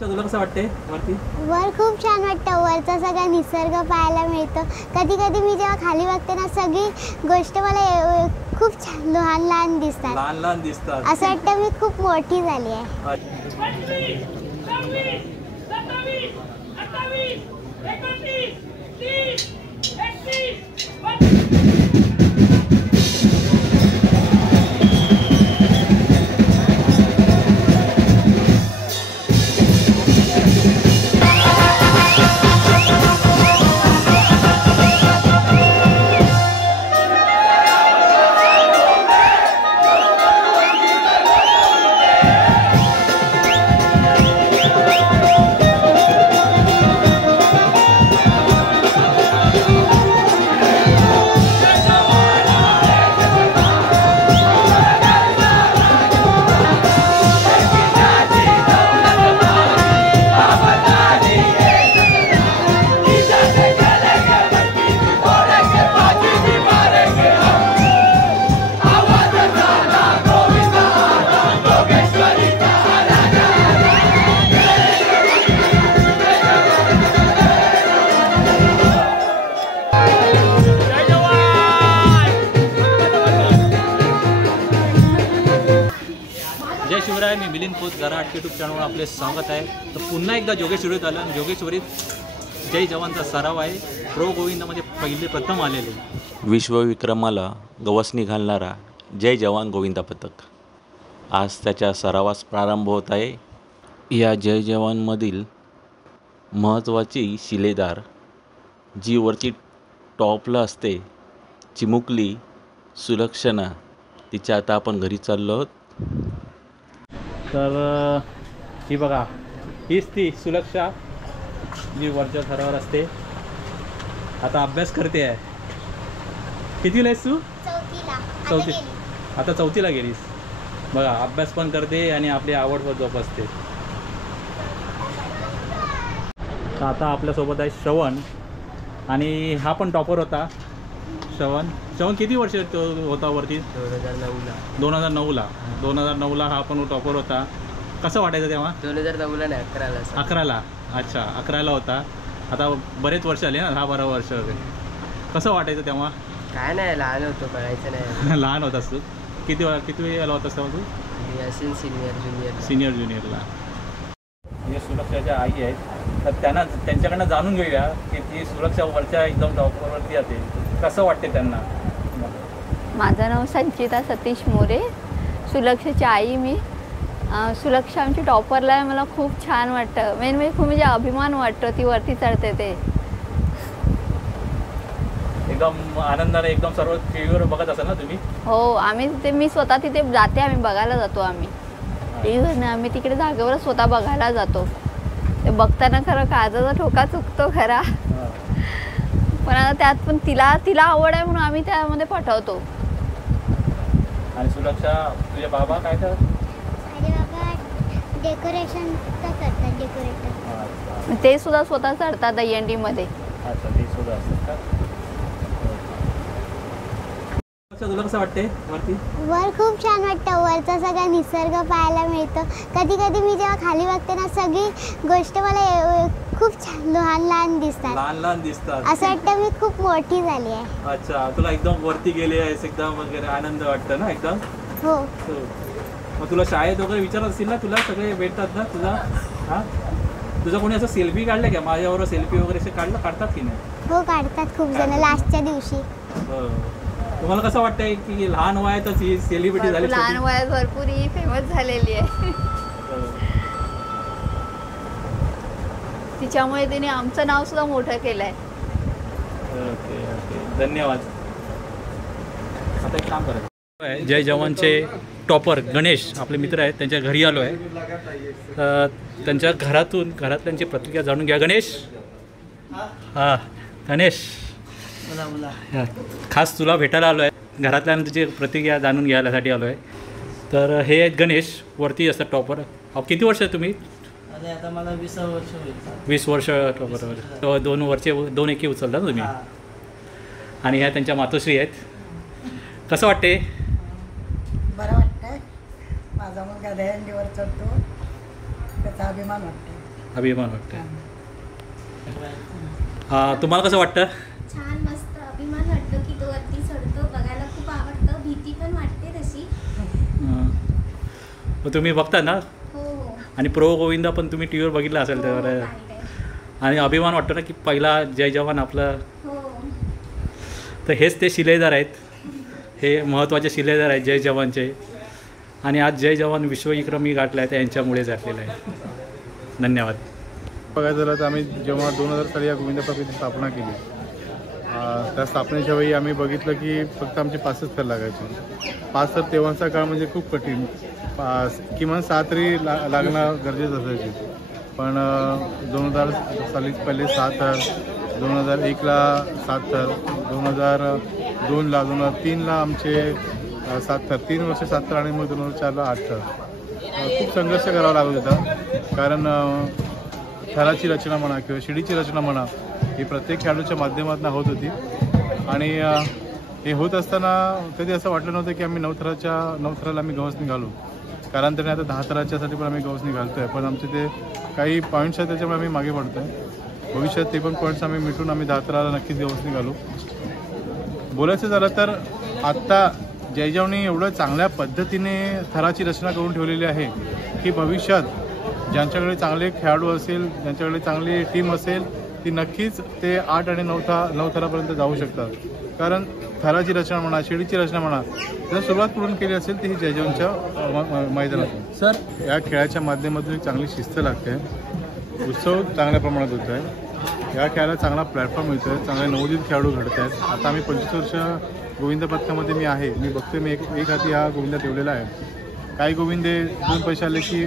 तुला कसं वाटते वरती? वर खूप छान वाटतं. वरचा सगळा निसर्ग पाहायला मिळतो. कधी कधी मी जेव्हा खाली बघते ना, सगळी गोष्ट मला खूप छान लहान लहान दिसतात. लहान लहान दिसतात. असं वाटतं मी खूप मोठी झाली आहे. जय शिवराय. मी मिलिंद खोत गराड यूट्यूब चॅनलवर आपले स्वागत आहे. तर पुन्हा एकदा जोगेश्वरीत आलं. जोगेश्वरीत जय जवानचा सराव आहे. प्रो गोविंदामध्ये प्रथम आलेले विश्वविक्रमाला गवसणी घालणारा जय जवान गोविंदा पथक आज त्याच्या सरावास प्रारंभ होत आहे. या जय जवानमधील महत्त्वाची शिलेदार जी वरती टॉपला असते, चिमुकली सुलक्षणा, तिच्या आता आपण घरी चाललो आहोत. तर ही बघा, हीच ती सुलक्षा जी वरच्या थरावर असते. आता अभ्यास करते आहे. कितीला आहेस तू? चौथी. आता चौथीला गेलीस. बघा, अभ्यास पण करते आणि आपली आवड पण जोपासते. आता आपल्यासोबत आहे श्रवण आणि हा पण टॉपर होता. श्रवण किती वर्ष होता वरती? 2009ला. 2009ला हा पण टॉपर होता. कसं वाटायचं तेव्हा? 2009ला नाही, 11ला. अच्छा, 11ला होता. आता बरेच वर्ष आले ना, 10-12 वर्ष वगैरे. कसं वाटायचं तेव्हा? काय नाही, लहान होतो, कळायचं नाही. लहान होतास तू? किती वेळेला होतास तेव्हा तू? सिनियर ज्युनियरला. हे सुरक्षाच्या आई आहेत, तर त्यांच्याकडनं जाणून घेऊया की ती सुरक्षा वरच्या एकदम टॉपवरती येते. कसं वाटते त्यांना? माझं नाव संचिता सतीश मोरे, सुलक्षाची आई मी. सुलक्षा आमची टॉपरला आहे. मला खूप छान वाटतं. म्हणजे खूप अभिमान वाटतो ती वरती चढते ते. एकदम आनंदाने एकदम सर्व टीव्हीवर बघत असाल ना तुम्ही? हो, मी स्वतः तिथे जाते. आम्ही बघायला जातो. टीव्हीवर आम्ही तिकडे जागेवर स्वतः बघायला जातो. ते बघताना खरं काळजाचा ठोका चुकतो खरा, पण आता त्यात पण तिला आवड आहे म्हणून आम्ही त्यामध्ये पाठवतो. आणि सुलक्षा, तुझे बाबा काय करतात? माझे बाबा डेकोरेशन करतात. डेकोरेटर. ते सुद्धा स्वतः चढतात दहीहंडी मध्ये. अच्छा, ते सुद्धा असतात का? तुला कसं वाटते वरती? वर खूप छान वाटतं. वरचा सगळा निसर्ग पाहायला मिळतो. कधी कधी मी जेव्हा खाली बघते ना, सगळी गोष्ट मला खूप छान लहान लहान दिसतात. लहान लहान दिसतात. असं वाटतं मी खूप मोठी झाली आहे. अच्छा, तुला एकदम वरती गेले आहेस एकदम वगैरे आनंद वाटतं ना एकदम? हो. मग तुला शाळेत वगैरे विचारत असतील ना, तुला सगळे भेटतात ना तुला? हां, तुझा कोणी असं सेल्फी काढलं का? माझ्याबरोबर सेल्फी वगैरे असे काढतात की नाही? हो, काढतात खूप जण लास्टच्या दिवशी. तुम्हाला कसं वाटतंय की लहान वयातच ही सेलिब्रिटी झाली? लहान वयात भरपूर ही फेमस झालेली आहे. तिच्यामुळे तिने आमचं नाव सुद्धा मोठं केलंय. ओके, धन्यवाद. आता एक काम करायचं. जय जवानचे टॉपर गणेश आपले मित्र आहेत, त्यांच्या घरी आलो आहे. त्यांच्या घरातल्यांची प्रतिक्रिया जाणून घ्या. गणेश, हां गणेश, खास तुला भेटायला आलो आहे. घरातल्यांची प्रतिक्रिया जाणून घ्यायसाठी आलो आहे. तर हे आहेत गणेश, वरती असतात टॉपर. किती वर्ष आहे तुम्ही? आता मला 20 वर्ष होईल. 20 वर्ष टॉपर. 2 एकी उचलता तुम्ही. आणि ह्या त्यांच्या मातोश्री आहेत. कसं वाटते? बरं वाटतं. माझा मुलगा दहीहंडीवर चढतो, त्याचा अभिमान वाटतो. अभिमान वाटतं. तुम्हाला कसं वाटतं? छान, मस्त अभिमान वाटतो की तो वरती चढतो. बघायला खूप आवडतं, भीती पण वाटते तशी. मग तुम्ही बघता ना? हो हो. आणि प्रो गोविंदा पण तुम्ही टी व्हीवर बघितला असेल हो, तर. पाहिलंय. आणि अभिमान वाटतो ना की पहिला जय जवान आपलं. हो. तर हेच ते शिलेदार आहेत, हे महत्त्वाचे शिलेदार आहेत जय जवानचे. आणि आज जय जवान विश्वविक्रमी गाठला आहे, यांच्यामुळे गाठलेला आहे. धन्यवाद. बघायचं झालं तर आम्ही जेव्हा 2000 साली या गोविंदा पब्लिकची स्थापना केली, त्या स्थापनेच्या वेळी आम्ही बघितलं की फक्त आमचे 5च थर लागायचे. 5 थर तेव्हाचा काळ म्हणजे खूप कठीण, किमान 6 तरी लागणं गरजेचं असायचे. पण 2000 साली पहिले 7 थर, 2001ला 7 थर, 2002ला 2003ला आमचे 7 थर, 3 वर्ष 7 थर, आणि मग 2004ला 8 थर. खूप संघर्ष करावा लागत होता, कारण थराची रचना म्हणा किंवा शिडीची रचना म्हणा ही प्रत्येक खेळाडूच्या माध्यमातून होत होती. आणि हे होत असताना कधी असं वाटलं नव्हतं की आम्ही 9 थराला आम्ही गवसणी घालू. कारण त्याने आता 10 थराच्यासाठी पण आम्ही गवसणी घालतो आहे, पण आमचे ते काही पॉईंट्स आहेत त्याच्यामुळे आम्ही मागे पडतो आहे. भविष्यात ते पण पॉईंट्स आम्ही मिटून आम्ही 10 थराला नक्कीच गवसणी घालू. बोलायचं झालं तर आत्ता जय जवाननी एवढं चांगल्या पद्धतीने थराची रचना करून ठेवलेली आहे की भविष्यात ज्यांच्याकडे चांगले खेळाडू असेल, ज्यांच्याकडे चांगली टीम असेल, ती नक्कीच ते 8 आणि 9 थरापर्यंत जाऊ शकतात. कारण थराची रचना म्हणा, शिडीची रचना म्हणा, जर सुरुवात करून केली असेल ती ही जय जवानच्या मैदानातून. सर, या खेळाच्या माध्यमातून एक चांगली शिस्त लागते, उत्सव चांगल्या प्रमाणात होत आहे, या खेळाला चांगला प्लॅटफॉर्म मिळतो आहे, चांगले नवोदित खेळाडू घडत आहेत. आता आम्ही 25 वर्ष गोविंद पथकामध्ये मी आहे, मी बघतोय, मी एक हाती हा गोविंदा ठेवलेला आहे. काही गोविंदे 2 पैसे आले की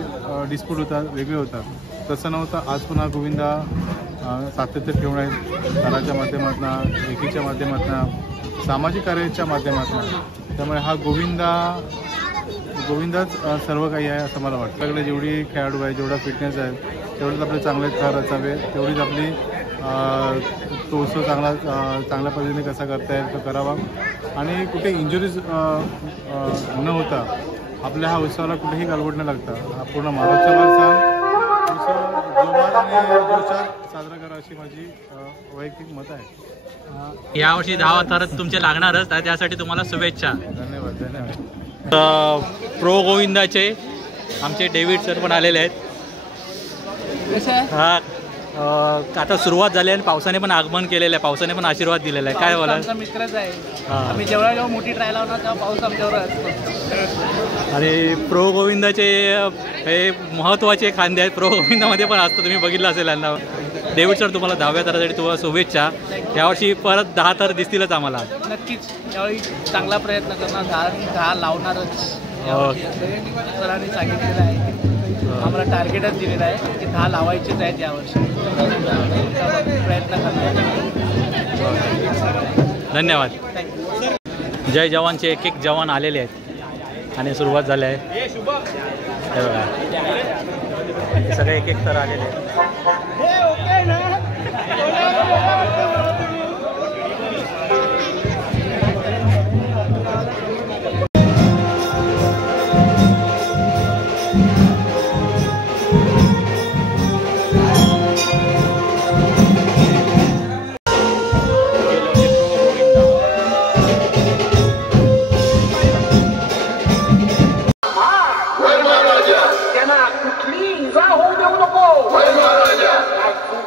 डिस्प्यूट होतात, वेगळे होतात, तसं नव्हतं. आज पुन्हा गोविंदा सातत्य ठेवून आहेत, थराच्या माध्यमातून, एकीच्या माध्यमातून, सामाजिक कार्याच्या माध्यमातून. त्यामुळे हा गोविंदाच सर्व काही आहे असं मला वाटतं. आपल्याकडे जेवढी खेळाडू आहे, जेवढा फिटनेस आहे, तेवढेच आपले चांगले थर असावे, तेवढीच आपली तो उत्सव चांगल्या पद्धतीने कसा करता येईल तो करावा. आणि कुठे इंजुरीज न होता आपल्या हा उत्सवाला कुठेही गालबोट न लागता हा पूर्ण महाराष्ट्रभरचा उत्सव साजरा करा अशी माझी वैयक्तिक मत आहे. यावर्षी 10 थर तुमचे लागणारच, त्यासाठी तुम्हाला शुभेच्छा. धन्यवाद. धन्यवाद. प्रो गोविंदाचे आमचे डेव्हिड सर पण आलेले आहेत. हा, आता सुरुवात झाली आणि पावसाने पण आगमन केलेलं आहे, पावसाने पण आशीर्वाद दिलेला आहे. काय बोला? आमचा मित्रच आहे. आम्ही जेव्हा मोठी ट्राय लावणार तेव्हा पाऊस आमच्यावर असतो. आणि प्रो गोविंदाचे हे महत्त्वाचे खांदे आहेत, प्रो गोविंदामध्ये पण असतं, तुम्ही बघितलं असेल यांना. डेव्हिड सर, तुम्हाला 10व्या थरासाठी तुम्हाला शुभेच्छा. यावर्षी परत 10 थर दिसतीलच आम्हाला. नक्कीच यावेळी चांगला प्रयत्न करणार, 10 लावणारच. सरांनी सांगितलेलं आहे, आम्हाला टार्गेटच दिलेलं आहे की 10 लावायचेच आहेत यावर्षी. प्रयत्न करणार. धन्यवाद. जय जवानचे एक जवान आलेले आहेत आणि सुरुवात झाली आहे. हे बघा, हे सगळे एक तर आलेले आहेत.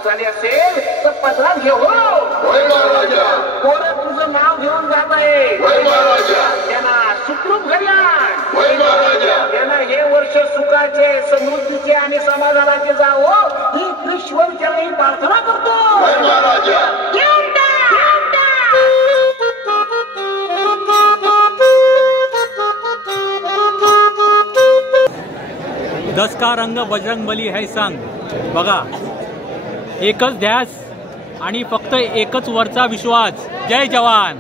झाली असेल तर पदरात घेऊन पोरं तुझं नाव घेऊन जात आहे. त्यांना सुखरूप घरी आण. त्यांना हे वर्ष सुखाचे, समृद्धीचे आणि समाधानाचे जावो ही ईश्वर त्याला प्रार्थना करतो. 10 का रंग बजरंगबली है सांग. बघा, एकच ध्यास आणि फक्त एकच वरचा विश्वास. जय जवान.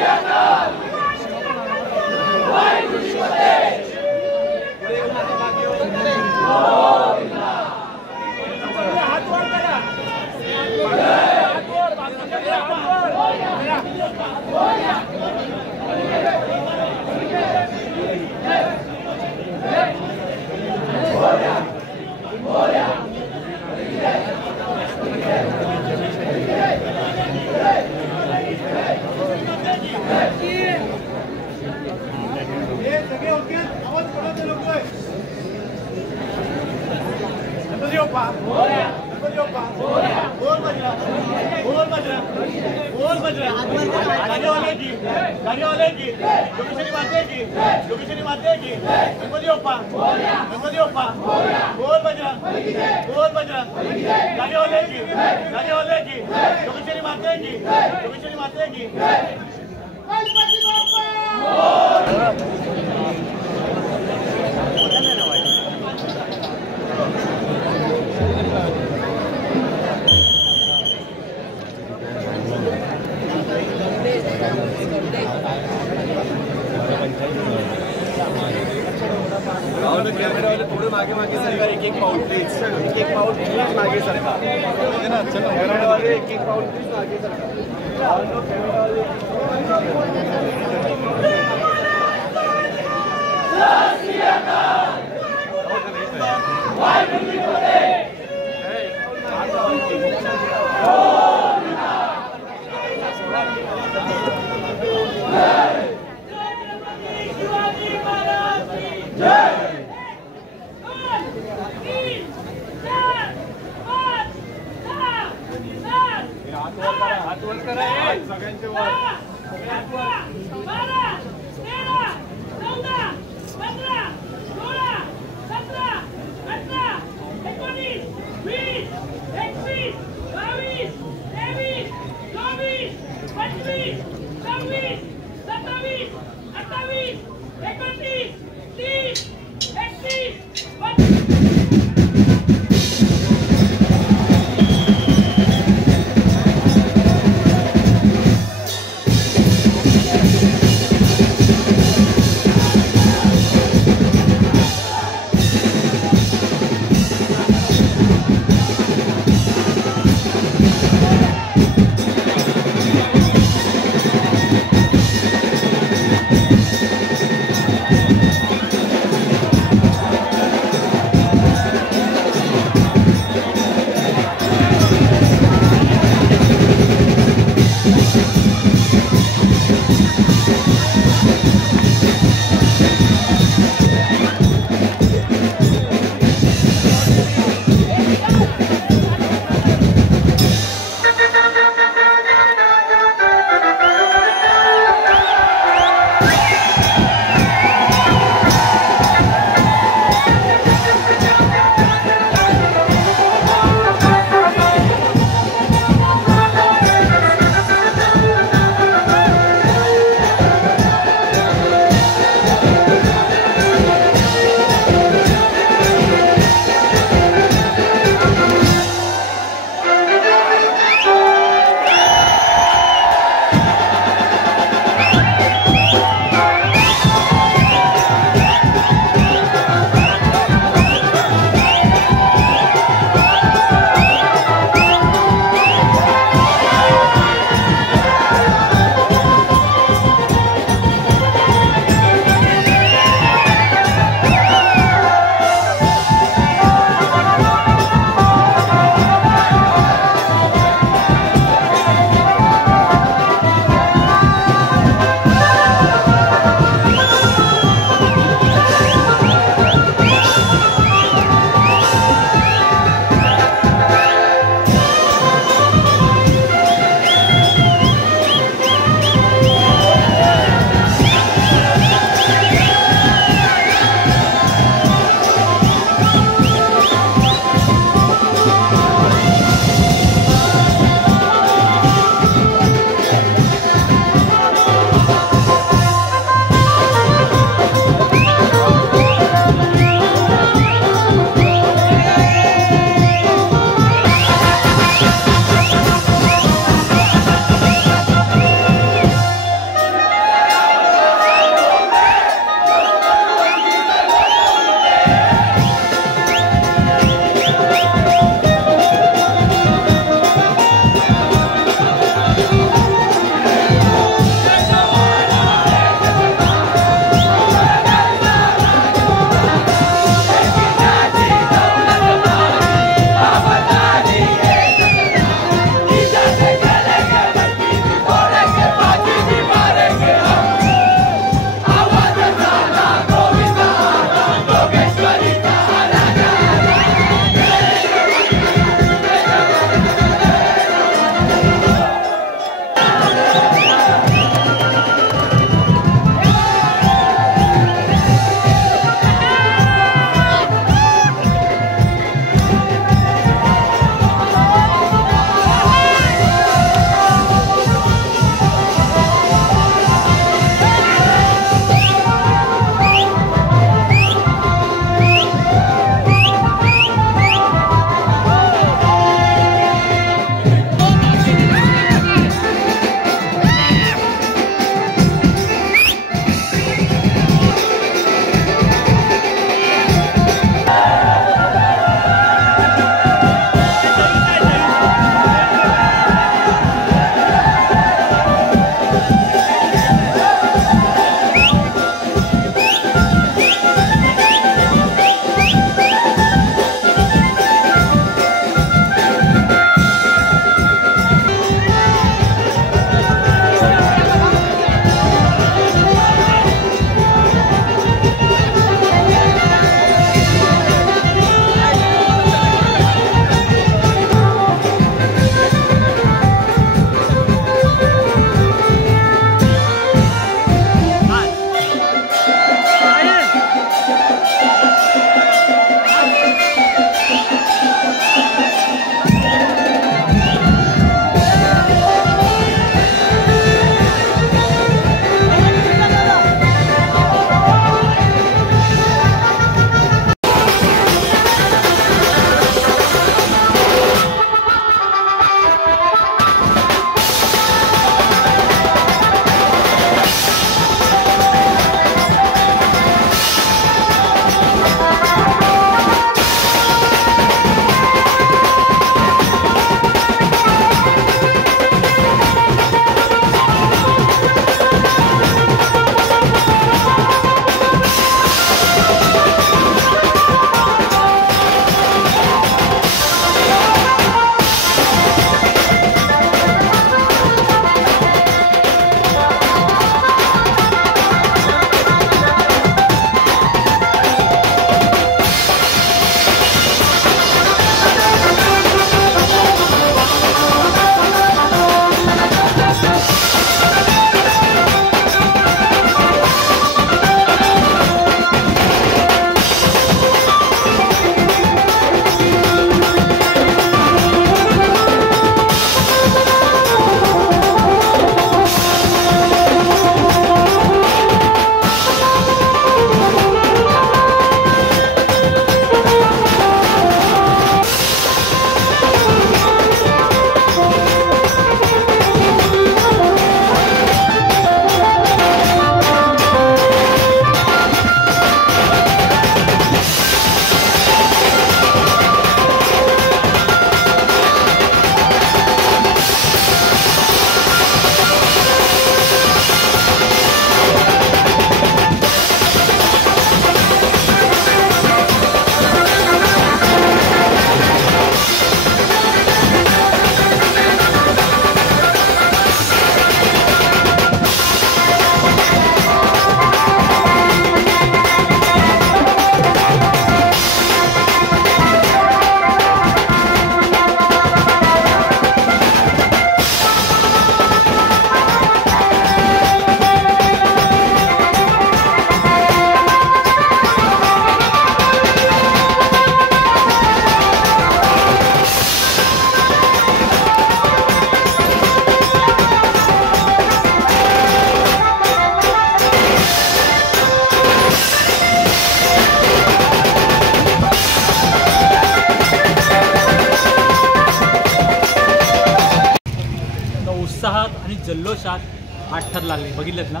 जल्लोषात 8 थर लागले, बघितलेत ना.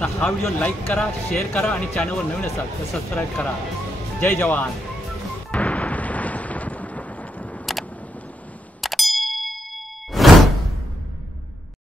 तर हा व्हिडिओ लाईक करा, शेअर करा आणि चॅनलवर नवीन असाल तर सबस्क्राईब करा. जय जवान.